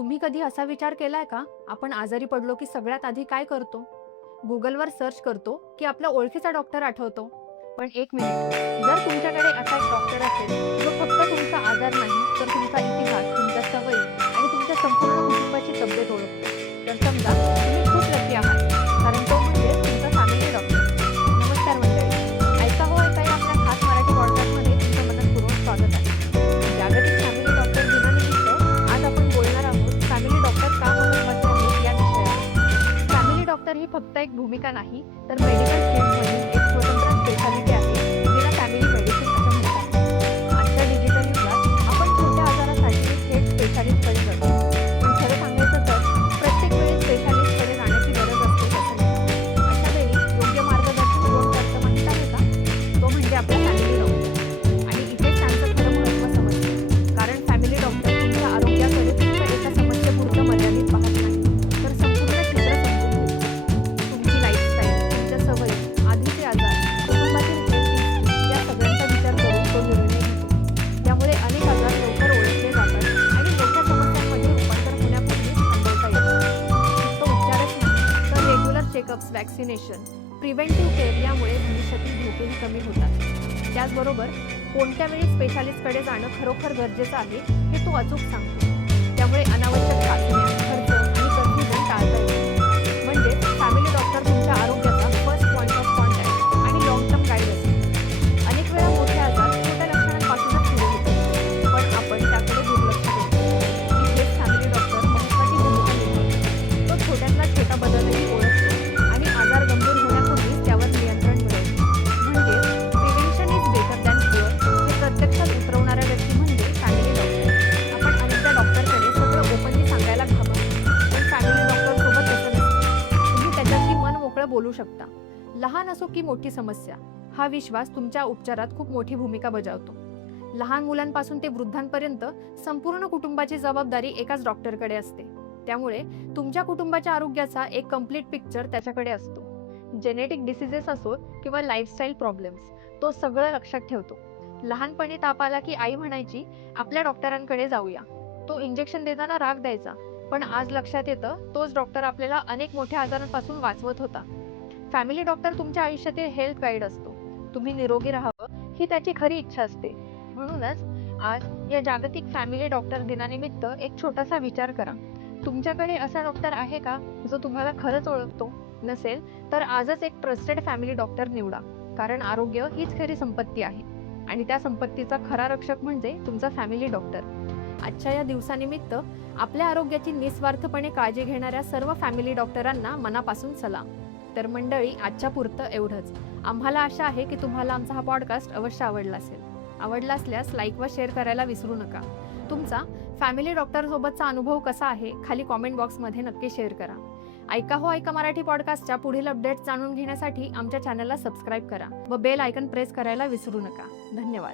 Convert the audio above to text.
तुम्ही कधी असा विचार केलाय का, आपण आजारी पडलो की सगळ्यात आधी काय करतो? गुगलवर सर्च करतो की आपला ओळखीचा डॉक्टर आठवतो? पण एक मिनिट, जर तुमच्याकडे असा एक डॉक्टर असेल जो फक्त तुमचा आजार नाही तर तुमचा इतिहास, तुमच्या सवयी आणि तुमच्या संपूर्ण कुटुंबाची तब्येत ओळखतो, तर समजा तुम्ही खूप लकी आहात, कारण तो म्हणजे तुमचा फॅमिली डॉक्टर. नमस्कार मंडळी, ऐका हो ऐका या आपल्या खास मराठी पॉडकास्टमध्ये तुमचं मनपूर्वक स्वागत आहे. जागतिक फॅमिली डॉक्टर दिनानिमित्त आज आपण बोलणार आहोत फॅमिली डॉक्टर का महत्त्वाचे आहेत या विषयावर. फॅमिली डॉक्टर ही फक्त एक भूमिका नाही, तर मेडिकल फील्डमधील एक स्वतंत्र स्पेशालिटी आहे, जिला फॅमिली मेडिसिन असं म्हणतात. आजच्या डिजिटल युगात आपण छोट्या आजारासाठी थेट स्पेशालिस्टकडे जातो. पण खरं सांगायचं तर प्रत्येक वेळी स्पेशालिस्टकडे जाण्याची गरज असते असं नाही. अशा वेळी योग्य मार्गदर्शन कोण करतं माहीत आहे का? तो म्हणजे आपला फॅमिली डॉक्टर. आणि इथेच त्यांचं खरं महत्त्व समजतं. कारण फॅमिली डॉक्टर तुमच्या आरोग्याकडे फक्त एका समस्येपुरतं मर्यादित पाहत नाही, तर संपूर्ण चित्र समजून घेतो. तुमची लाईफस्टाईल, तुमच्या सवयी, आधीचे आजार, कुटुंबातील हेल्थ इश्यू या सगळ्यांचा विचार करून तो निर्णय घेतो. त्यामुळे अनेक आजार लवकर ओळखले जातात आणि मोठ्या समस्यांमध्ये रूपांतर होण्यापूर्वी थांबवता येतात. तो उपचारच नाही, तर regular checkups, vaccination, preventive care यामुळे भविष्यातील धोकेही कमी होतात. त्याचबरोबर कोणत्या वेळी स्पेशालिस्टकडे जाणं खरोखर गरजेचं आहे हे तो अचूक सांगतो. त्यामुळे अनावश्यक चाचण्या, खर्च आणि कन्फ्युजन टाळता येते. म्हणजेच फॅमिली डॉक्टर तुमच्या आरोग्याचा फर्स्ट पॉइंट ऑफ कॉन्टॅक्ट आणि लॉंग टर्म गाईड असतो. अनेक वेळा मोठे आजार छोट्या लक्षणांपासूनच सुरू होतात, पण आपण त्याकडे दुर्लक्ष करतो. इथेच फॅमिली डॉक्टर महत्त्वाची भूमिका निभावतो. तो छोट्यातला छोटा बदलही ओळखतो आणि आजार गंभीर होण्यापूर्वीच त्यावर नियंत्रण मिळवतो. म्हणजे prevention is better than cure हे प्रत्यक्षात उतरवणारा व्यक्ती म्हणजे फॅमिली डॉक्टर. आपण अनेकदा डॉक्टरकडे सगळं ओपनली सांगायला घाबरतो, पण फॅमिली डॉक्टर सोबत तसं नसतं. तुम्ही त्याच्याशी मन मोकळं बोलू शकता. लहान असो की मोठी समस्या, हा विश्वास तुमच्या उपचारात खूप मोठी भूमिका बजावतो. लहान मुलांपासून ते वृद्धांपर्यंत संपूर्ण कुटुंबाची जबाबदारी एकाच डॉक्टरकडे असते. त्यामुळे तुमच्या कुटुंबाच्या आरोग्याचा एक कम्प्लीट पिक्चर त्याच्याकडे असतो. जेनेटिक डिसीजेस असो किंवा लाईफस्टाईल प्रॉब्लेम्स, तो सगळं लक्षात ठेवतो. लहानपणी ताप आला की आई म्हणायची, आपल्या डॉक्टरांकडे जाऊया. तो इंजेक्शन देताना राग द्यायचा, पण आज लक्षात येतं तोच डॉक्टर आपल्याला अनेक मोठ्या आजारांपासून वाचवत होता. फॅमिली डॉक्टर तुमच्या आयुष्यातील हेल्थ गाईड असतो. तुम्ही निरोगी राहावं ही त्याची खरी इच्छा असते. म्हणूनच आज या जागतिक फॅमिली डॉक्टर दिनानिमित्त एक छोटासा विचार करा. तुमच्याकडे असा डॉक्टर आहे का जो तुम्हाला खरंच ओळखतो? नसेल तर आजच एक ट्रस्टेड फॅमिली डॉक्टर निवडा. कारण आरोग्य हीच खरी संपत्ती आहे आणि त्या संपत्तीचा खरा रक्षक म्हणजे तुमचा फॅमिली डॉक्टर. आजच्या या दिवसानिमित्त आपल्या आरोग्याची निस्वार्थपणे काळजी घेणाऱ्या सर्व फॅमिली डॉक्टरांना मनापासून सलाम. तर मंडळी, आजच्या पुरतं एवढंच. आम्हाला आशा आहे की तुम्हाला आमचा हा पॉडकास्ट अवश्य आवडला असेल. आवडला असल्यास लाईक व शेअर करायला विसरू नका. तुमचा फॅमिली डॉक्टर सोबतचा अनुभव कसा आहे खाली कॉमेंट बॉक्समध्ये नक्की शेअर करा. ऐका हो ऐका मराठी पॉडकास्टच्या पुढील अपडेट्स जाणून घेण्यासाठी आमच्या चॅनलला सबस्क्राईब करा व बेल आयकन प्रेस करायला विसरू नका. धन्यवाद.